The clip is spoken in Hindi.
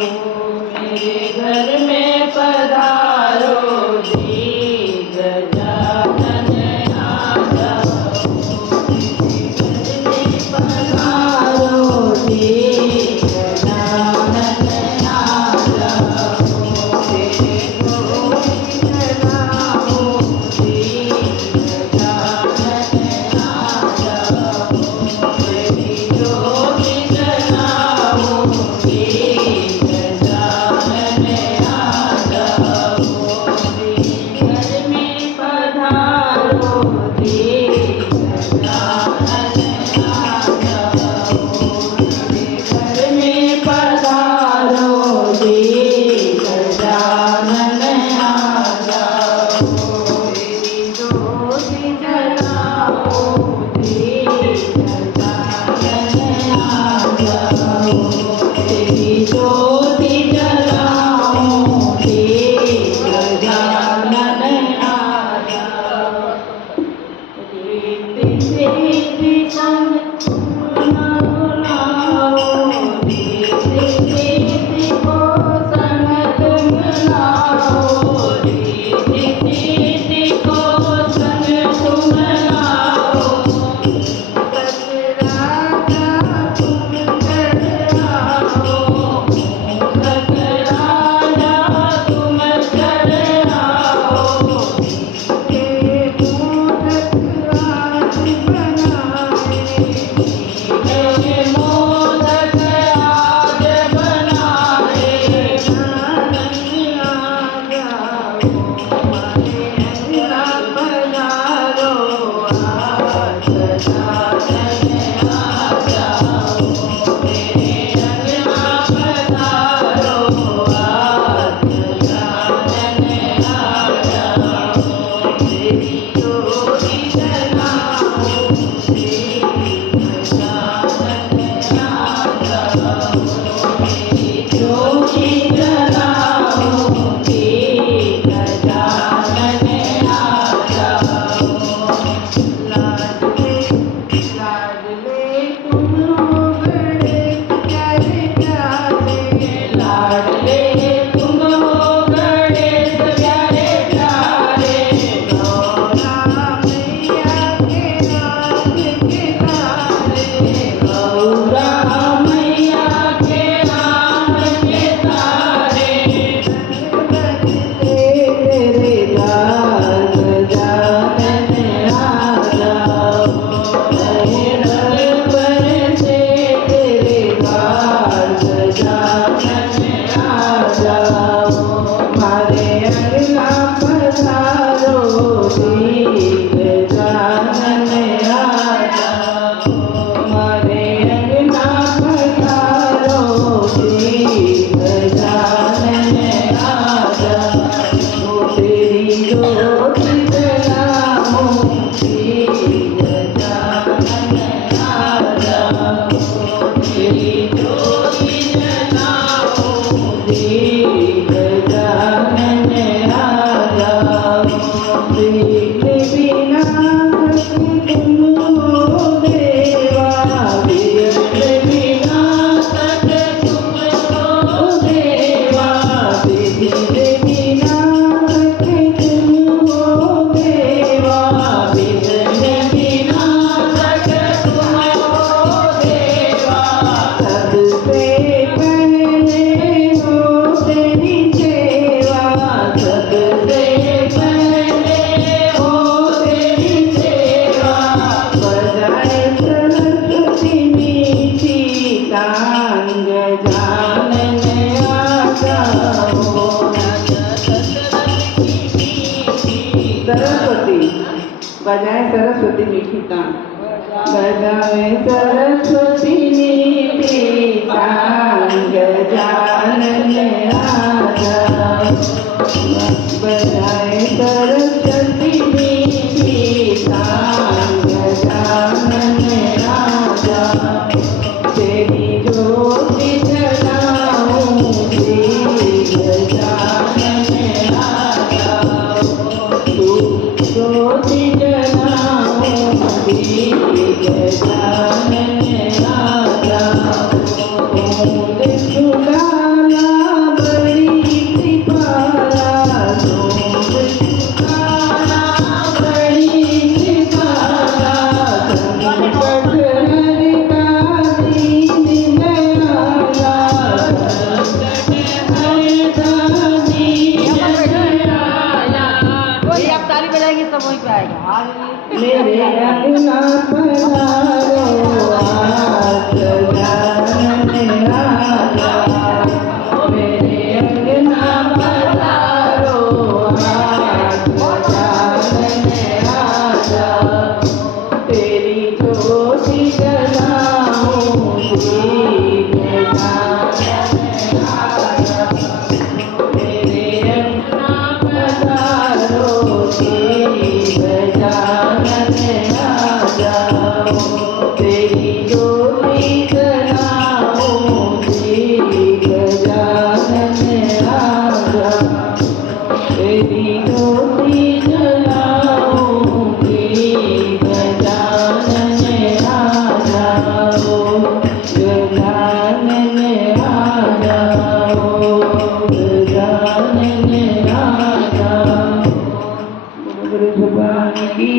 मेरे घर में पधारो जी गजानन आ जाओ। मेरे घर में पधारो जी गजानन आ जाओ। तेरे गोदी जलाओ जी गजानन आ जाओ। तेरी ज्योति जलाओ जी गजानन आ जाओ। मेरे घर में पधारो जी गजानन आ जाओ। मेरे घर में पधारो जी गजानन आ जाओ। तेरी ज्योति जलाओ जी गजानन आ जाओ। तेरी ज्योति जलाओ जी गजानन आ जाओ। रीति सिद्धि संग बुलाओ। रीति सिद्धि को संग तुम लाओ। रीति सिद्धि को संग तुम लाओ। सतराजा तुम चढ़ाओ। सतराजा तुम चढ़ाओ। के मोदक आज बनाए। के मोदक आज बनाए। गजानन आ जाओ। हमारे अंगना पधारो आज। गजानन आ जाओ। मेरे अंगना पधारो आज। गजानन आ जाओ। तेरी ज्योति जलाओ जी गजानन आ जाओ। तेरी ज्योति जलाओ जी गजानन आ जाओ। लाडले लाडले तुम हो बड़े प्यारे प्यारे। लाडले तुम हो बड़े प्यारे प्यारे। गौरा मैया के नाम के तारे। गौरा मैया के नाम के तारे। तेरे लाल गजानन आ जाओ। पर से तेरे लाल गजानन आ जाओ। हमारे अंगना पधारो जी गजानन आ जाओ। हमारे अंगना पधारो जी गजानन आ जाओ। तेरी ज्योति जलाओ जी गजानन आ जाओ। तेरी ज्योति जलाओ जी गजानन आ जाओ। तेरे बिना सखी तुम हो देवा। तेरे बिना सखी तुम हो देवा। तेरे बिना सखी तुम हो देवा। तेरे बिना सखी तुम हो देवा। सबसे पहले हो तेरी सेवा। सबसे पहले हो तेरी सेवा। बजाए सरस्वती मीठी तान। गजानन आ जाओ। सरस्वती बजाए सरस्वती मीठी तान। बजाए सरस्वती मीठी तान। गजानन आ जाओ। बजाए सरस्वती मीठी तान। गजानन आ जाओ। तेरी ज्योति जलाओ जी गजानन आ जाओ। तू ज्योति जलाओ जी गजानन आ जाओ। फूल झुलाला तेरी ज्योति जलाऊंगी गजानन आ जाओ गजानन आ जाओ गजानन आ जाओ। गुरु भगवान की